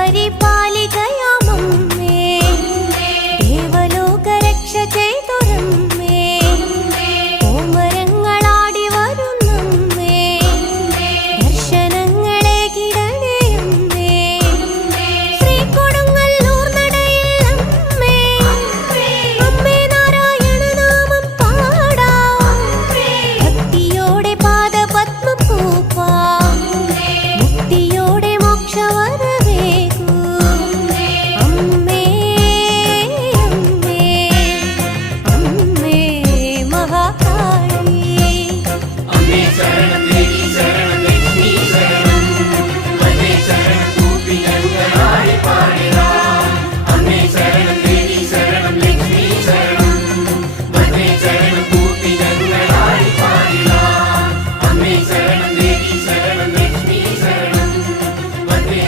Paribas